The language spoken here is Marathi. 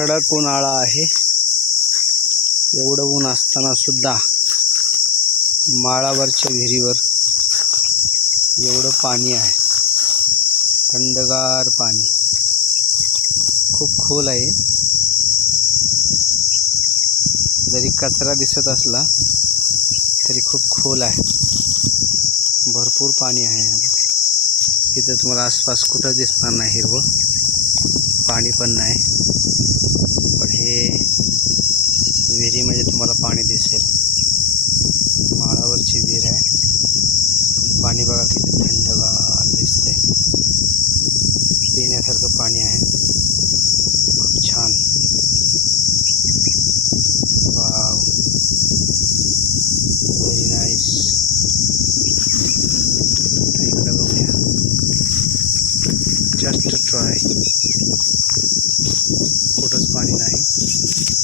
कडक उन्हाळा आहे. एवढं ऊन असताना सुद्धा माळावरच्या विहिरीवर एवढं पाणी आहे. थंडगार पाणी, खूप खोल आहे. जरी कचरा दिसत असला तरी खूप खोल आहे. भरपूर पाणी आहे यामध्ये. इथं तुम्हाला आसपास कुठं दिसणार नाही हिरवं, पाणी पण नाही. पण हे विहिरीमध्ये तुम्हाला पाणी दिसेल. माळावरची विहीर आहे, पण पाणी बघा किती थंडगार दिसतंय. पिण्यासारखं पाणी आहे, खूप छान. Wow, very nice. तर इकडे बघूया, जस्ट ट्राय.